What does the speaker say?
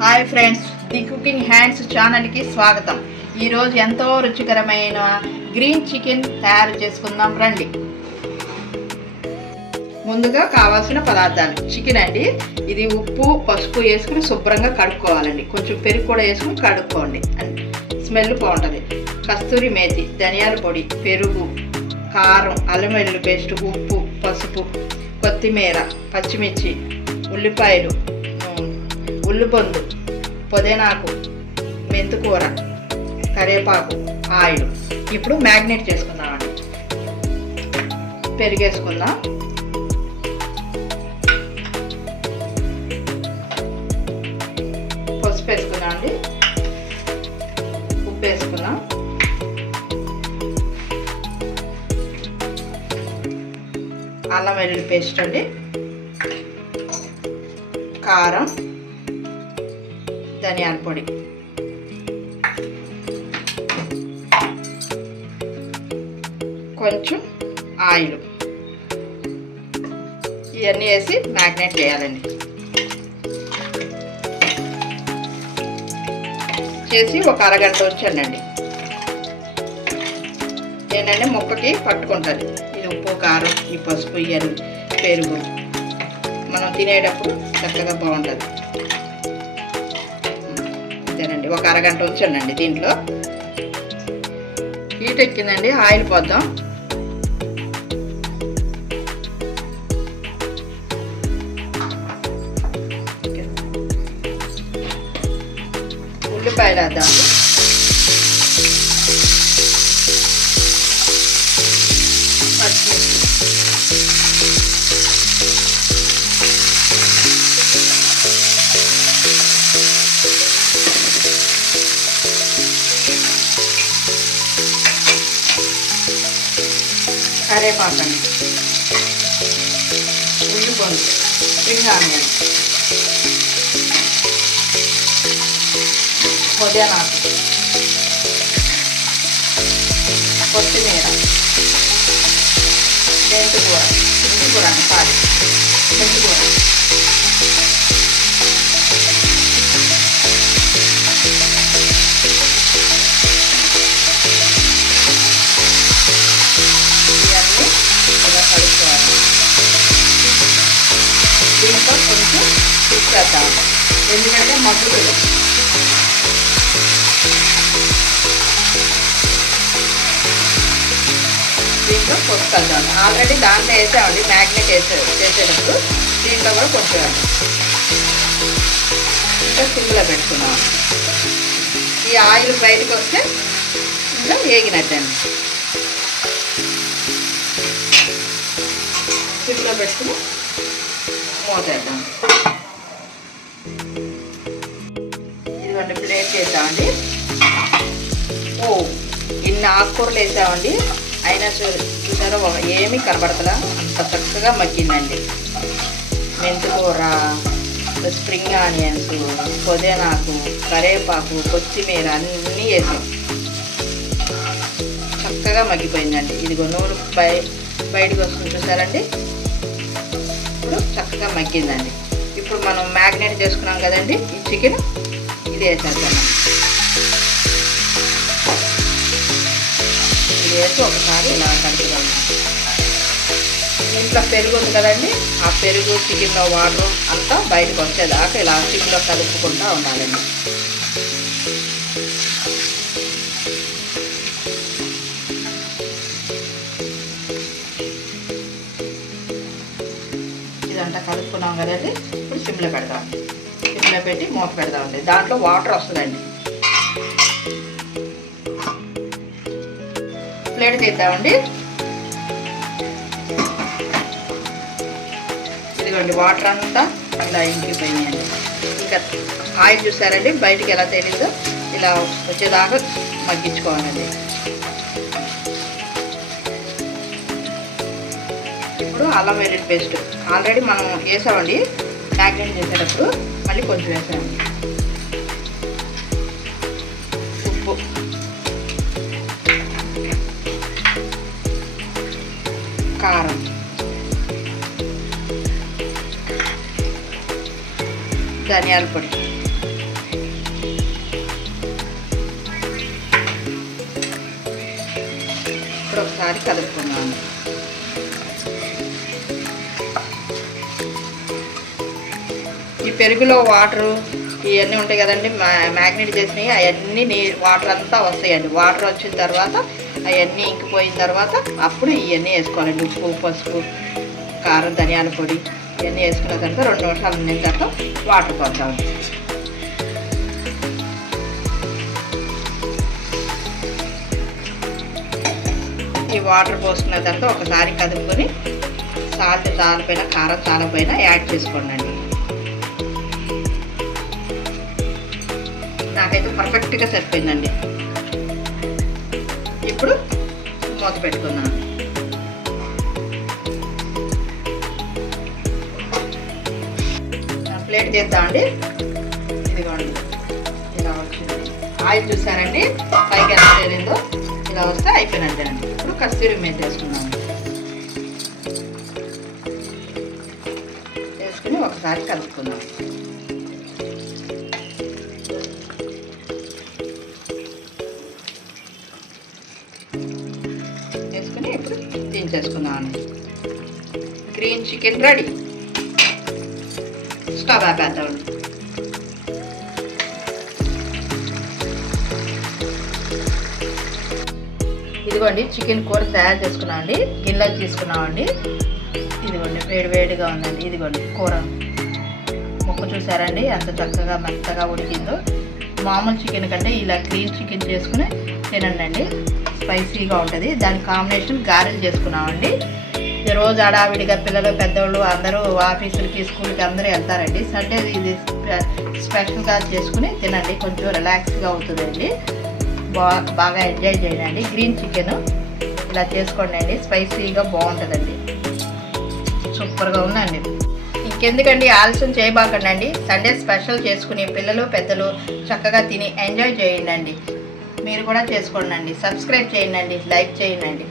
Hi friends, the cooking hands ఛానల్కి స్వాగతం. ఈరోజు ఎంతో రుచికరమైన గ్రీన్ చికెన్ తయారు చేసుకుందాం రండి. ముందుగా కావాల్సిన పదార్థాలు: చికెన్ అండి. ఇది ఉప్పు పసుపు వేసుకుని శుభ్రంగా కడుక్కోవాలండి. కొంచెం పెరుగు కూడా వేసుకుని కడుక్కోండి, స్మెల్ బాగుంటుంది. కస్తూరి మేతి, ధనియాల పొడి, పెరుగు, కారం, అల్లం వెల్లుల్లి పేస్ట్, ఉప్పు, పసుపు, కొత్తిమీర, పచ్చిమిర్చి, ఉల్లిపాయలు, ఉల్లిపొందు, పుదీనాకు, మెంతికూర, కరివేపాకు, ఆయిల్. ఇప్పుడు మ్యాగ్నేట్ చేసుకుందామండి. పెరిగేసుకుందాం. పసుపు వేసుకుందాం అండి. ఉప్పు వేసుకుందాం. అల్లం వెల్లుల్లి పేస్ట్ అండి. కారం, ధనియాల పొడి, కొంచెం ఆయిల్, ఇవన్నీ వేసి మ్యాగ్నేట్ చేయాలండి. చేసి ఒక అరగంట ఉంచండి. ఏంటంటే ముక్కకి పట్టుకుంటుంది. ఇది ఉప్పు, కారం, ఈ పసుపు, ఇవన్నీ, పెరుగు మనం తినేటప్పుడు చక్కగా బాగుంటుంది. అంతేనండి, ఒక అరగంట ఉంచండి. దీంట్లో హీట్ ఎక్కిందండి. ఆయిల్ పోద్దాం. ఉల్లిపాయలు వేద్దాం. పచ్చిమిర్చి, కరివేపాకండి, ఉల్లిపొందు, స్ప్రింగ్ ఆనియన్, పుదీనాకు, కొత్తిమీర, మెంతికూర, మెంతికూర, దీంట్లో కొంచెం ఉప్పు వేద్దాం, ఎందుకంటే మగ్గుతుంది. దీంట్లో పసుపు వేద్దాం. ఆల్రెడీ దాంట్లో వేసామండి, మ్యాగ్నెట్ చేసేటప్పుడు. దీంట్లో కూడా కొంచెం ఇంకా సిమ్లో పెట్టుకున్నాం. ఈ ఆయిల్ బయటకు వస్తే ఇంకా వేగినట్టండి. సిమ్లో పెట్టుకుని మూతేద్దాం. ఇదిగోండి, ప్లేట్ చేసామండి. ఇన్ని ఆకుకూరలు వేసామండి. అయినా చూసారా, ఏమీ కనబడతలా, అంత చక్కగా మగ్గిందండి. మెంతికూర, స్ప్రింగ్ ఆనియన్స్, పుదీనాకు, కరివేపాకు, కొత్తిమీర అన్నీ వేసాం. చక్కగా మగ్గిపోయిందండి. ఇదిగో నూనె బయటకు వస్తుంది చూసారండి. ఇప్పుడు చక్కగా మగ్గిందండి. ఇప్పుడు మనం మ్యాగ్నేట్ చేసుకున్నాం కదండి ఈ చికెన్, ఇది వేసేద్దాం. ఇది వేసి ఒకసారి ఇలా కలుపుదాం. ఇంట్లో పెరుగు ఉంది కదండి, ఆ పెరుగు, చికెన్లో వాటర్ అంతా బయటకు వచ్చేదాకా ఇలా చికెన్లో కలుపుకుంటూ ఉండాలండి. ఇదంతా కలుపుకున్నాం కదండి. ఇప్పుడు సిమ్లో పెడదాం. సిమ్లో పెట్టి మూత పెడదామండి. దాంట్లో వాటర్ వస్తుందండి. ప్లేట్ తీద్దామండి. ఇదిగోండి, వాటర్ అంతా ఇలా ఇంకిపోయినాయండి. ఇంకా ఆయిల్ చూసారండి బయటికి ఎలా తేలిందో, ఇలా వచ్చేదాకా మగ్గించుకోవాలండి. ఇప్పుడు అల్లం వెల్లుల్లి పేస్ట్ ఆల్రెడీ మనం వేసామండి మ్యాగ్నేట్ చేసేటప్పుడు, మళ్ళీ కొంచెం వేసామండి. ఉప్పు, కారం, ధనియాల పొడి, ఒకసారి కలుపుకున్నాను. ఈ పెరుగులో వాటరు ఇవన్నీ ఉంటాయి కదండి, మ్యాగ్నేట్ చేసినవి అవన్నీ వాటర్ అంతా వస్తాయండి. వాటర్ వచ్చిన తర్వాత అవన్నీ ఇంకిపోయిన తర్వాత అప్పుడు ఇవన్నీ వేసుకోవాలండి. ఉప్పు, పసుపు, కారం, ధనియాల పొడి ఇవన్నీ వేసుకున్న తర్వాత 2 నిమిషాలు ఉన్న తర్వాత వాటర్ పోతామండి. ఈ వాటర్ పోసుకున్న తర్వాత ఒకసారి కదుపుకొని సాల్ట్ చాలపోయినా కారం చాలపోయినా యాడ్ చేసుకోండి. నాకైతే పర్ఫెక్ట్గా సరిపోయిందండి. ఇప్పుడు మూత పెట్టుకున్నాను. ప్లేట్ చేద్దామండి. ఇదిగోండి ఇలా వచ్చింది. ఆయిల్ చూసారండి పైకి ఎంత తేలిందో. ఇలా వస్తే అయిపోయినట్టేనండి. ఇప్పుడు కస్తూరి మేతి వేసుకున్నాము. వేసుకుని ఒకసారి కలుపుకుందాం. వేసుకుని ఇప్పుడు దించేసుకుందాం. Green chicken ready. స్టవ్ ఆపేద్దామండి. ఇదిగోండి చికెన్ కూర తయారు చేసుకున్నామండి. గిన్నెలు తీసుకున్నామండి. ఇదిగోండి వేడిగా ఉందండి. ఇదిగోండి కూర ముక్క చూసారండి ఎంత చక్కగా మెత్తగా ఉడికిందో. మామూలు చికెన్ కంటే ఇలా గ్రీన్ చికెన్ చేసుకుని తినండి, స్పైసీగా ఉంటుంది. దాని కాంబినేషన్ గారెలు చేసుకున్నామండి. రోజు హడావిడిగా పిల్లలు పెద్దవాళ్ళు అందరూ ఆఫీసులకి స్కూల్కి అందరూ వెళ్తారండి. సండే ఇది స్పెషల్గా చేసుకుని తినండి, కొంచెం రిలాక్స్గా అవుతుందండి. బాగా ఎంజాయ్ చేయండి. గ్రీన్ చికెన్ ఇలా చేసుకోండి అండి, స్పైసీగా బాగుంటుందండి. సూపర్గా ఉందండి. ఇంకెందుకండి ఆలస్యం చేయబాకండి. సండే స్పెషల్ చేసుకుని పిల్లలు పెద్దలు చక్కగా తిని ఎంజాయ్ చేయండి. మీరు కూడా చేసుకోండి. సబ్స్క్రైబ్ చేయండి, లైక్ చేయండి.